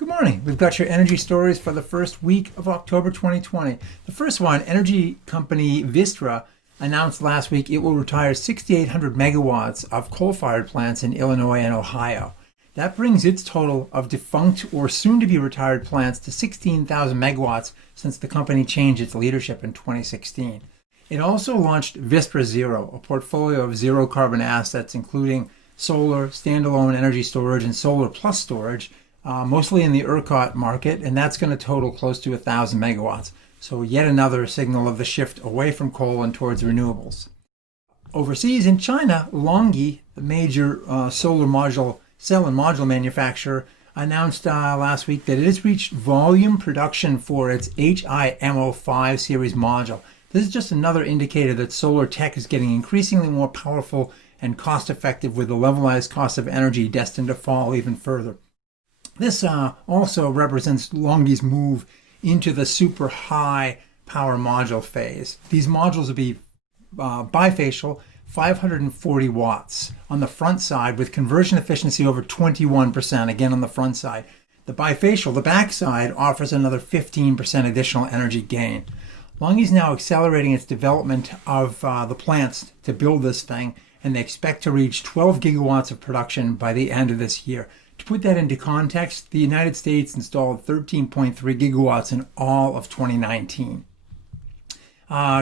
Good morning. We've got your energy stories for the first week of October 2020. The first one, energy company Vistra announced last week it will retire 6,800 megawatts of coal-fired plants in Illinois and Ohio. That brings its total of defunct or soon-to-be retired plants to 16,000 megawatts since the company changed its leadership in 2016. It also launched Vistra Zero, a portfolio of zero-carbon assets including solar, standalone energy storage, and solar+storage, mostly in the ERCOT market, and that's going to total close to 1,000 megawatts. So yet another signal of the shift away from coal and towards renewables. Overseas in China, LONGi, the major solar module cell and module manufacturer, announced last week that it has reached volume production for its HIMO5 series module. This is just another indicator that solar tech is getting increasingly more powerful and cost-effective, with the levelized cost of energy destined to fall even further. This also represents LONGi's move into the super high power module phase. These modules will be bifacial, 540 watts on the front side with conversion efficiency over 21%, again on the front side. The bifacial, the back side, offers another 15% additional energy gain. LONGi is now accelerating its development of the plants to build this thing, and they expect to reach 12 gigawatts of production by the end of this year. To put that into context, the United States installed 13.3 gigawatts in all of 2019.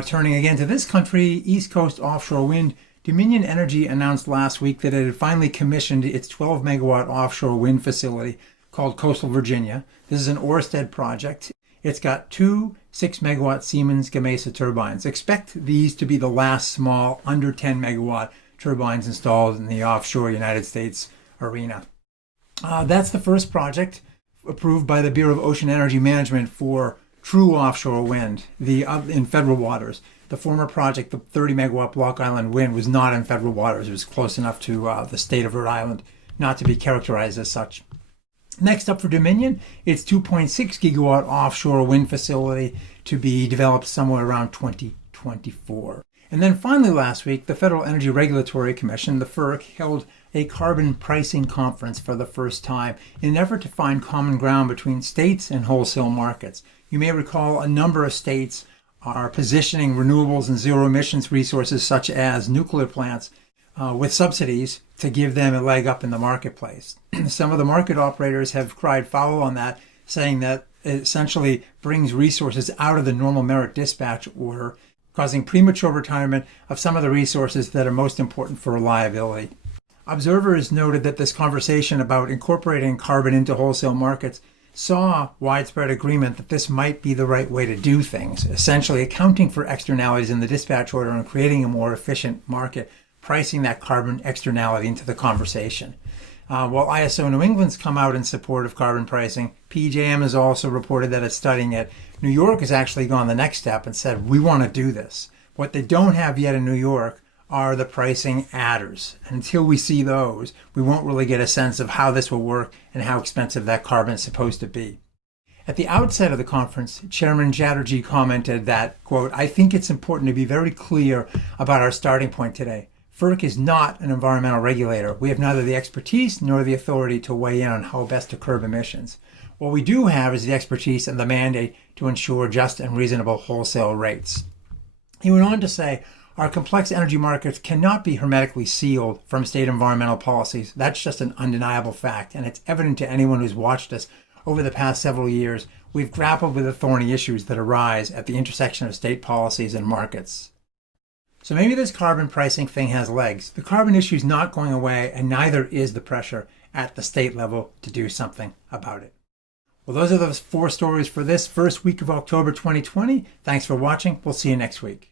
Turning again to this country, East Coast offshore wind, Dominion Energy announced last week that it had finally commissioned its 12 megawatt offshore wind facility called Coastal Virginia. This is an Orsted project. It's got two 6 megawatt Siemens Gamesa turbines. Expect these to be the last small under 10 megawatt turbines installed in the offshore United States arena. That's the first project approved by the Bureau of Ocean Energy Management for true offshore wind in federal waters. The former project, the 30 megawatt Block Island Wind, was not in federal waters. It was close enough to the state of Rhode Island not to be characterized as such. Next up for Dominion, its 2.6 gigawatt offshore wind facility to be developed somewhere around 2024. And then finally last week, the Federal Energy Regulatory Commission, the FERC, held a carbon pricing conference for the first time in an effort to find common ground between states and wholesale markets. You may recall a number of states are positioning renewables and zero emissions resources such as nuclear plants with subsidies to give them a leg up in the marketplace. Some of the market operators have cried foul on that, saying that it essentially brings resources out of the normal merit dispatch order, causing premature retirement of some of the resources that are most important for reliability. Observers noted that this conversation about incorporating carbon into wholesale markets saw widespread agreement that this might be the right way to do things, essentially accounting for externalities in the dispatch order and creating a more efficient market, pricing that carbon externality into the conversation. While ISO New England's come out in support of carbon pricing, PJM has also reported that it's studying it. New York has actually gone the next step and said, we want to do this. What they don't have yet in New York are the pricing adders. And until we see those, we won't really get a sense of how this will work and how expensive that carbon is supposed to be. At the outset of the conference, Chairman Chatterjee commented that, quote, "I think it's important to be very clear about our starting point today. FERC is not an environmental regulator. We have neither the expertise nor the authority to weigh in on how best to curb emissions. What we do have is the expertise and the mandate to ensure just and reasonable wholesale rates." He went on to say, "Our complex energy markets cannot be hermetically sealed from state environmental policies. That's just an undeniable fact, and it's evident to anyone who's watched us over the past several years. We've grappled with the thorny issues that arise at the intersection of state policies and markets." So maybe this carbon pricing thing has legs. The carbon issue is not going away, and neither is the pressure at the state level to do something about it. Well, those are the 4 stories for this first week of October 2020. Thanks for watching. We'll see you next week.